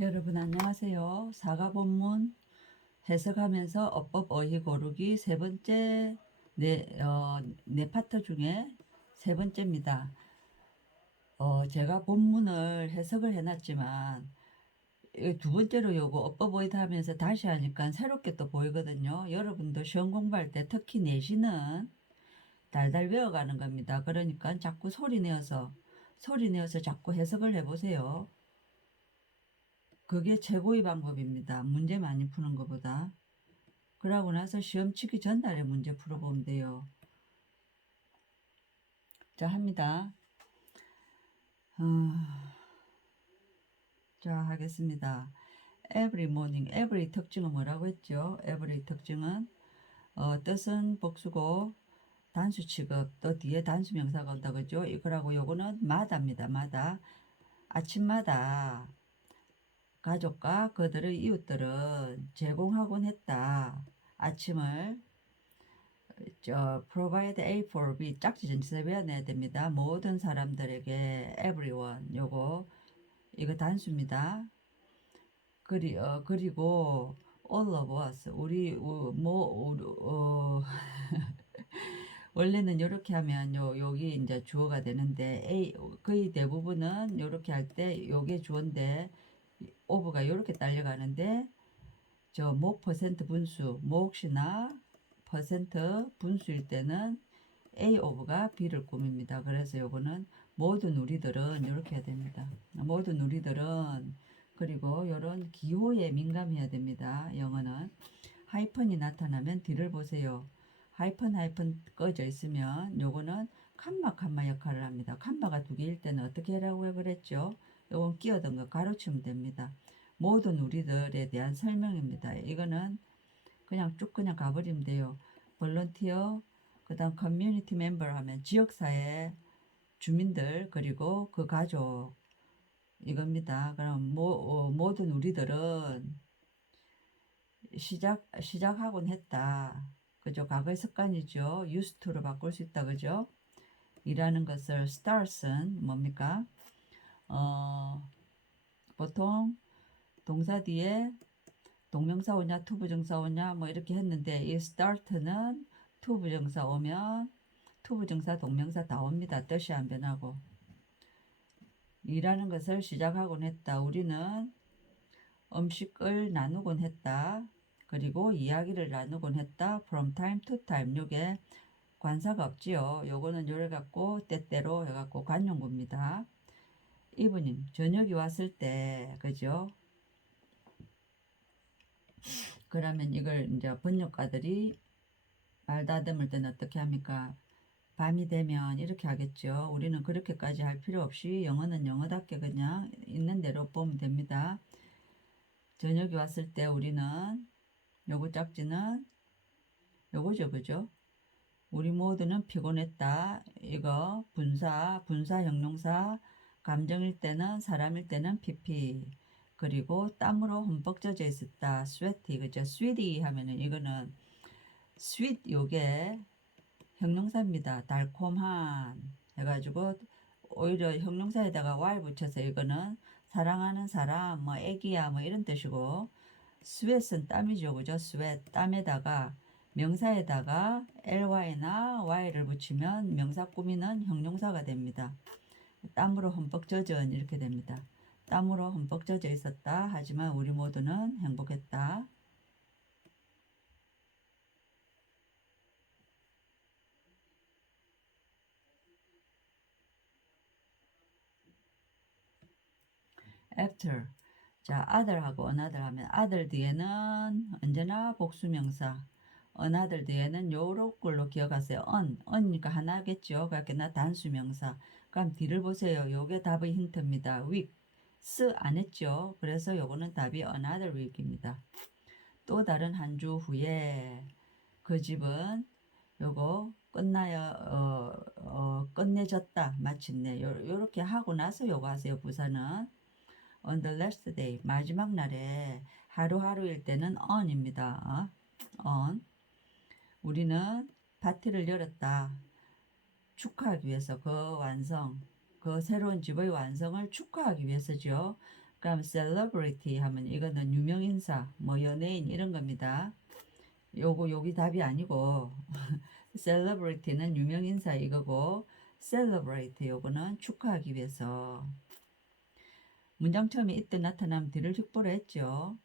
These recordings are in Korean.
여러분 안녕하세요. 사과본문 해석하면서 어법 어휘 고르기 세 번째 네 파트 중에 세 번째입니다. 제가 본문을 해석을 해놨지만 두 번째로 요거 어법 어휘 하면서 다시 하니까 새롭게 또 보이거든요. 여러분도 시험 공부할 때 특히 내신은 달달 외워가는 겁니다. 그러니까 자꾸 소리 내어서 자꾸 해석을 해보세요. 그게 최고의 방법입니다. 문제 많이 푸는 것보다. 그러고 나서 시험 치기 전날에 문제 풀어보면 돼요. 자, 합니다. 자, 하겠습니다. every morning, every 특징은 뭐라고 했죠? every 특징은 뜻은 복수고 단수 취급, 또 뒤에 단수 명사가 온다 그죠? 이거라고 요거는 마다입니다. 마다. 아침마다 가족과 그들의 이웃들은 제공하곤 했다. 아침을 provide A for B 짝지 전치사 외워내야 됩니다. 모든 사람들에게 everyone 요거 이거 단수입니다. 그리고 all of us 우리 원래는 이렇게 하면 여기 이제 주어가 되는데 거의 대부분은 이렇게 할 때 요게 주어인데 of가 이렇게 딸려가는데 목 퍼센트 분수 몫이나 퍼센트 분수일 때는 A of가 B를 꾸밉니다. 그래서 요거는 모든 우리들은 이렇게 해야 됩니다. 모든 우리들은 그리고 요런 기호에 민감해야 됩니다. 영어는 하이펀이 나타나면 뒤를 보세요. 하이펀 꺼져 있으면 요거는 칸마 역할을 합니다. 칸마가 두 개일 때는 어떻게 하라고 그랬죠? 요건 끼어든 거 가로치면 됩니다. 모든 우리들에 대한 설명입니다. 이거는 그냥 쭉 그냥 가버리면 돼요. 볼런티어 그 다음 커뮤니티 멤버 하면 지역사회 주민들 그리고 그 가족 이겁니다. 그럼 모든 우리들은 시작하곤 했다. 그죠? 과거의 습관이죠. used to로 바꿀 수 있다. 그죠? 이라는 것을 starts은 뭡니까? 보통 동사 뒤에 동명사 오냐 투부정사 오냐 뭐 이렇게 했는데 이 start는 투부정사 오면 투부정사 동명사 다 옵니다. 뜻이 안 변하고 일하는 것을 시작하곤 했다. 우리는 음식을 나누곤 했다. 그리고 이야기를 나누곤 했다. from time to time 요게 관사가 없지요. 요거는 요래 갖고 때때로 해갖고 관용구입니다. 이브닝 저녁이 왔을 때 그죠? 그러면 이걸 이제 번역가들이 말다듬을 때는 어떻게 합니까? 밤이 되면 이렇게 하겠죠. 우리는 그렇게까지 할 필요 없이 영어는 영어답게 그냥 있는 대로 보면 됩니다. 저녁이 왔을 때 우리는 요거 짝지는 요거죠. 그죠? 우리 모두는 피곤했다. 이거 분사 형용사 감정일 때는 사람일 때는 PP 그리고 땀으로 흠뻑 젖어 있었다. sweaty 그죠? sweety 하면은 이거는 sweet 요게 형용사입니다. 달콤한 해가지고 오히려 형용사에다가 y 붙여서 이거는 사랑하는 사람 뭐 애기야 뭐 이런 뜻이고 sweat은 땀이죠. 그죠? sweat 땀에다가 명사에다가 ly나 y를 붙이면 명사 꾸미는 형용사가 됩니다. 땀으로 흠뻑 젖은 이렇게 됩니다. 땀으로 흠뻑 젖어 있었다. 하지만 우리 모두는 행복했다. after 자 other하고 another 하면 other 뒤에는 언제나 복수명사 another 뒤에는 요런 걸로 기억하세요. on이니까 하나겠죠. 그러니까 나 단수명사. 그럼 뒤를 보세요. 요게 답의 힌트입니다. week 안 했죠. 그래서 요거는 답이 another week입니다. 또 다른 한 주 후에 그 집은 요거 끝내졌다. 마침내 요렇게 하고 나서 요거 하세요. 부사는 on the last day 마지막 날에 하루하루일 때는 on입니다. on 우리는 파티를 열었다. 축하하기 위해서 그 새로운 집의 완성을 축하하기 위해서죠. 그럼 celebrity 하면 이거는 유명인사, 뭐 연예인 이런 겁니다. 여기 답이 아니고 celebrity는 유명인사 이거고 celebrate 요거는 축하하기 위해서. 문장 처음에 이때 나타나면 뒤를 휙보를 했죠.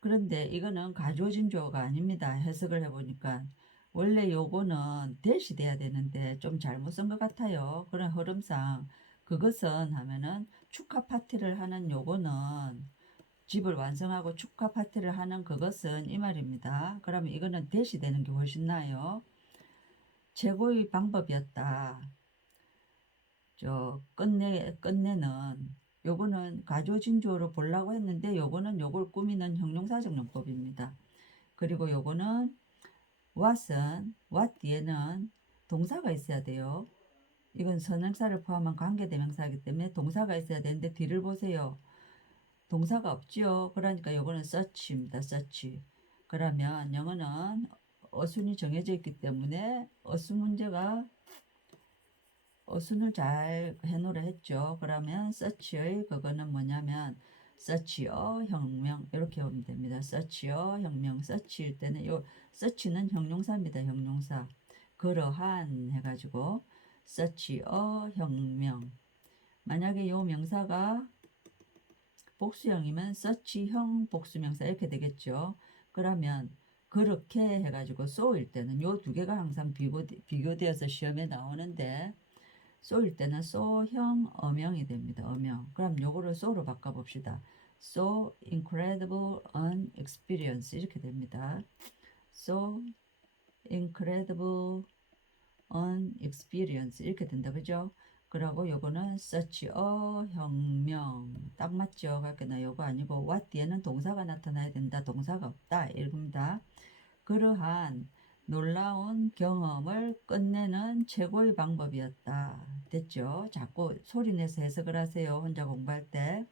그런데 이거는 가주어진 주어가 아닙니다. 해석을 해보니까 원래 요거는 대시 돼야 되는데 좀 잘못 쓴 것 같아요. 그런 흐름상 그것은 하면은 축하 파티를 하는 요거는 집을 완성하고 축하 파티를 하는 그것은 이 말입니다. 그러면 이거는 대시 되는 게 훨씬 나아요. 최고의 방법이었다. 끝내는 요거는 가주어진 주어로 보려고 했는데 요거는 요걸 꾸미는 형용사적용법입니다. 그리고 요거는 what 뒤에는 동사가 있어야 돼요. 이건 선행사를 포함한 관계대명사이기 때문에 동사가 있어야 되는데 뒤를 보세요. 동사가 없지요. 그러니까 요거는 such입니다. such. 그러면 영어는 어순이 정해져 있기 때문에 어순을 잘 해놓으라 했죠. 그러면 such의 그거는 뭐냐면 such a 혁명 이렇게 보면 됩니다. such a 혁명 such일 때는 요 such는 형용사입니다. 형용사. 그러한 해가지고 such a 혁명. 만약에 요 명사가 복수형이면 such형 복수명사 이렇게 되겠죠. 그러면 그렇게 해가지고 so일 때는 요 두 개가 항상 비교되어서 시험에 나오는데 so일 때는 so형 어명이 됩니다. 어명. 그럼 요거를 so로 바꿔봅시다. so incredible an experience 이렇게 됩니다. so incredible an experience 이렇게 된다. 그죠? 그러고 요거는 such a 혁명 딱 맞죠? 그러니까 요거 아니고 what 뒤에는 동사가 나타나야 된다. 동사가 없다. 이겁니다. 그러한 놀라운 경험을 끝내는 최고의 방법이었다. 됐죠? 자꾸 소리내서 해석을 하세요. 혼자 공부할 때.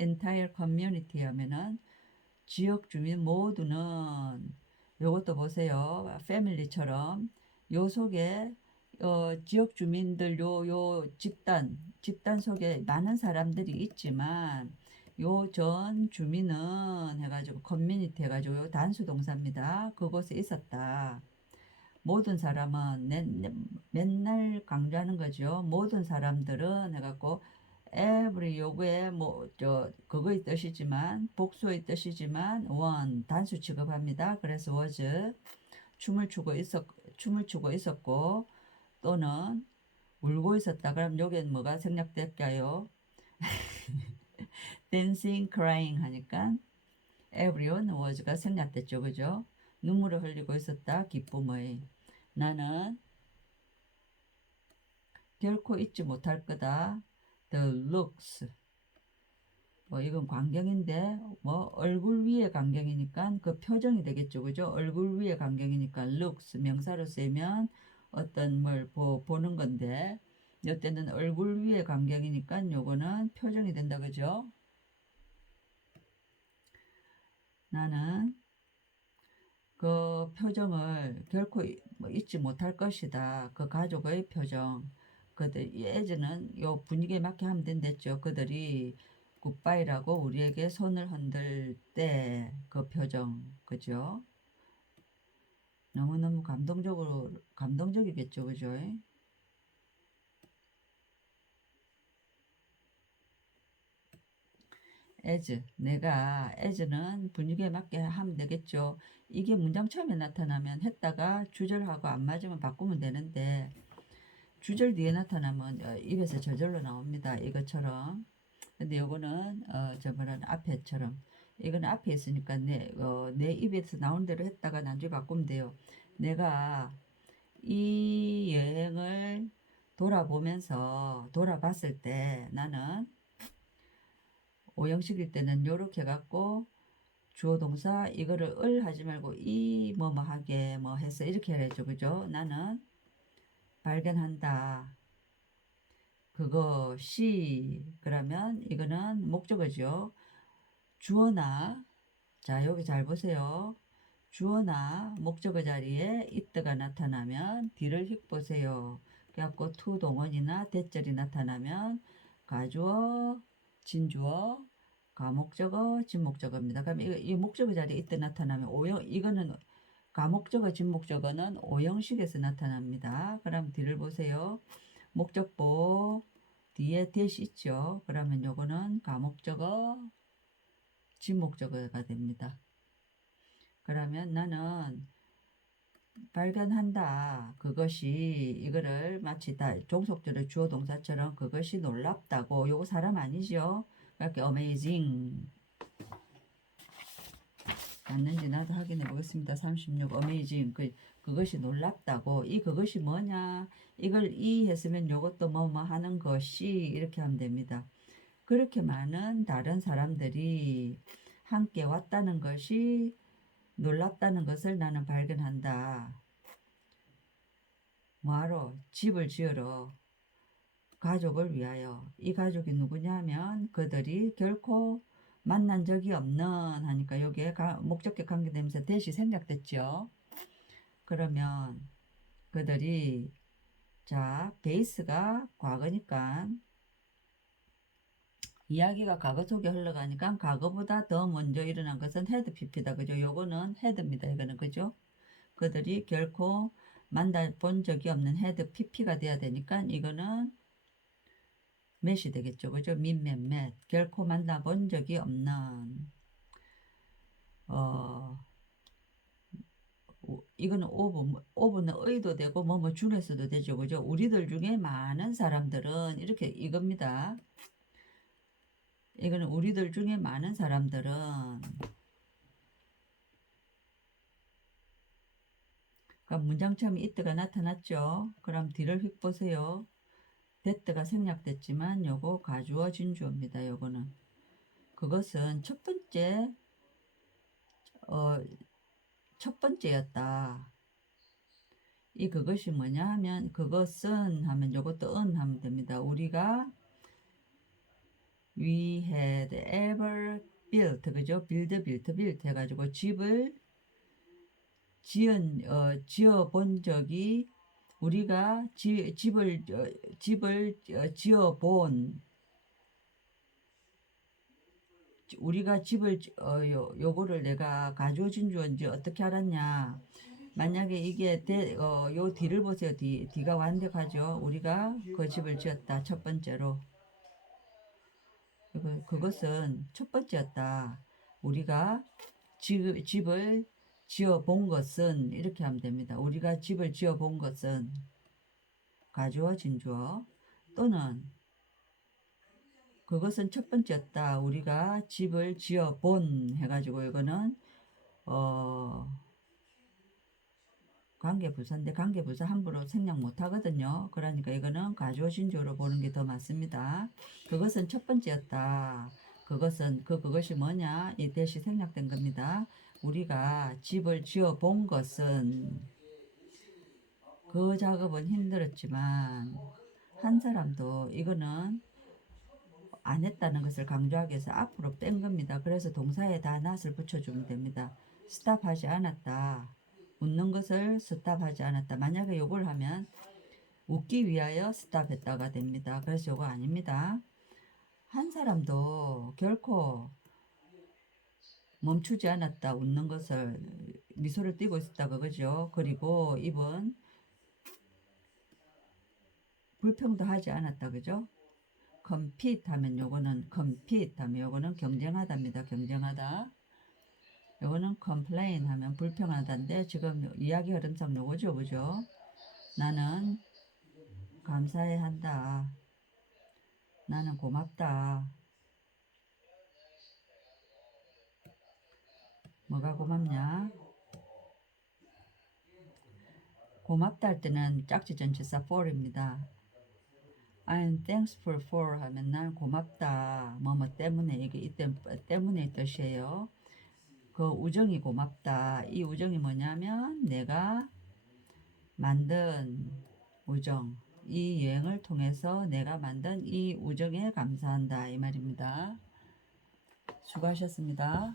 entire community 하면은 지역 주민 모두는 요것도 보세요. 패밀리처럼 요 속에 지역 주민들 요 집단 속에 많은 사람들이 있지만 요 전 주민은 해가지고 커뮤니티 해가지고 요 단수 동사입니다. 그곳에 있었다. 모든 사람은 맨날 강조하는 거죠. 모든 사람들은 해갖고 every 요구에 그거의 뜻이지만 복수의 뜻이지만 one 단수 취급합니다. 그래서 was 춤을 추고 있었고 또는 울고 있었다. 그럼 여기는 뭐가 생략될까요? dancing, crying 하니까 everyone was가 생략됐죠. 그죠? 눈물을 흘리고 있었다. 기쁨의. 나는 결코 잊지 못할 거다. The looks. 뭐 이건 광경인데 뭐 얼굴 위에 광경이니까 그 표정이 되겠죠. 그죠? 얼굴 위에 광경이니까 looks 명사로 쓰면 어떤 뭘 보는 건데 이때는 얼굴 위에 광경이니까 요거는 표정이 된다. 그죠? 나는 그 표정을 결코 잊지 못할 것이다. 그 가족의 표정. 그들 예전은 요 분위기에 맞게 하면 된댔죠. 그들이 굿바이라고 우리에게 손을 흔들 때 그 표정. 그죠? 너무너무 감동적이겠죠. 그죠? 내가 as는 분위기에 맞게 하면 되겠죠. 이게 문장 처음에 나타나면 했다가 주절하고 안 맞으면 바꾸면 되는데 주절 뒤에 나타나면 입에서 저절로 나옵니다. 이것처럼. 근데 요거는 저번에 앞에처럼 이거는 앞에 있으니까 내 입에서 나온 대로 했다가 나중에 바꾸면 돼요. 내가 이 여행을 돌아봤을 때 나는 오형식일 때는 요렇게 해갖고 주어 동사 이거를 을 하지 말고 이 뭐뭐 하게 뭐 해서 이렇게 해야죠. 그죠? 나는 발견한다. 그것이 그러면 이거는 목적어죠. 주어나 자 여기 잘 보세요. 주어나 목적어 자리에 it가 나타나면 뒤를 휙 보세요. 그래갖고 to 동원이나 대절이 나타나면 가주어, 진주어, 가목적어, 진목적어입니다. 그럼 이 목적어 자리에 이때 나타나면 오형, 이거는 가목적어, 진목적어는 오형식에서 나타납니다. 그럼 뒤를 보세요. 목적보 뒤에 대시 있죠. 그러면 요거는 가목적어, 진목적어가 됩니다. 그러면 나는 발견한다. 그것이 이거를 마치 다 종속절의 주어 동사처럼 그것이 놀랍다고. 요거 사람 아니죠? 이렇게 amazing 맞는지 나도 확인해 보겠습니다. 36 amazing 그것이 놀랍다고. 이 그것이 뭐냐? 이걸 이 했으면 요것도 뭐 하는 것이 이렇게 하면 됩니다. 그렇게 많은 다른 사람들이 함께 왔다는 것이 놀랍다는 것을 나는 발견한다. 뭐하러? 집을 지으러 가족을 위하여. 이 가족이 누구냐면 그들이 결코 만난 적이 없는 하니까 여기에 목적격 관계되면서 대시 생략됐죠. 그러면 그들이 자 베이스가 과거니까 이야기가 과거 속에 흘러가니까 과거보다 더 먼저 일어난 것은 헤드 PP다. 그죠? 요거는 헤드입니다. 이거는 그죠? 그들이 결코 만나본 적이 없는 헤드 PP가 돼야 되니까 이거는 맷이 되겠죠. 그죠? 밋맷 결코 만나본 적이 없는 이거는 오브는 의도 되고 뭐뭐 중에서도 되죠. 그죠? 우리들 중에 많은 사람들은 이렇게 이겁니다. 이거는 우리들 중에 많은 사람들은 그러니까 문장 처음에 이때가 나타났죠. 그럼 뒤를 휙 보세요. that가 생략됐지만 요거 가주어 진주어입니다. 요거는 그것은 첫 번째였다. 이 그것이 뭐냐 하면 그것은 하면 요것도 은 하면 됩니다. 우리가 we had ever built 그죠? build 해가지고 집을 지어 본 적이 우리가 집을 지어 본 우리가 집을 요거를 내가 가주어 진주어인지 어떻게 알았냐? 만약에 이게 요 뒤를 보세요. 뒤가 완벽하죠. 우리가 그 집을 지었다. 첫 번째로. 그것은 첫 번째였다. 우리가 집을 지어 본 것은 이렇게 하면 됩니다. 우리가 집을 지어 본 것은 가주어 진주어 또는 그것은 첫 번째였다. 우리가 집을 지어 본 해가지고 이거는 관계부사인데 관계부사 함부로 생략 못하거든요. 그러니까 이거는 가주어 진주어로 보는 게 더 맞습니다. 그것은 첫 번째였다. 그것이 뭐냐? 이 대시 생략된 겁니다. 우리가 집을 지어 본 것은 그 작업은 힘들었지만 한 사람도 이거는 안 했다는 것을 강조하기 위해서 앞으로 뺀 겁니다. 그래서 동사에 다 낫을 붙여주면 됩니다. 스탑하지 않았다. 웃는 것을 스탑하지 않았다. 만약에 요걸 하면 웃기 위하여 스탑했다가 됩니다. 그래서 요거 아닙니다. 한 사람도 결코 멈추지 않았다. 웃는 것을 미소를 띠고 있었다. 그거죠. 그리고 입은 불평도 않았다. 그죠? compete 하면 요거는 compete 하면 요거는 경쟁하다입니다. 경쟁하다. 요거는 complain 하면 불평하다인데 지금 이야기 흐름상 요거죠. 그죠? 나는 감사해 한다. 나는 고맙다. 뭐가 고맙냐? 고맙다 할 때는 짝지 전치사 for입니다. I'm thankful for 하면 난 고맙다. 뭐뭐 때문에 이게 이때 때문에 뜻이에요. 그 우정이 고맙다. 이 우정이 뭐냐면 내가 만든 우정. 이 여행을 통해서 내가 만든 이 우정에 감사한다. 이 말입니다. 수고하셨습니다.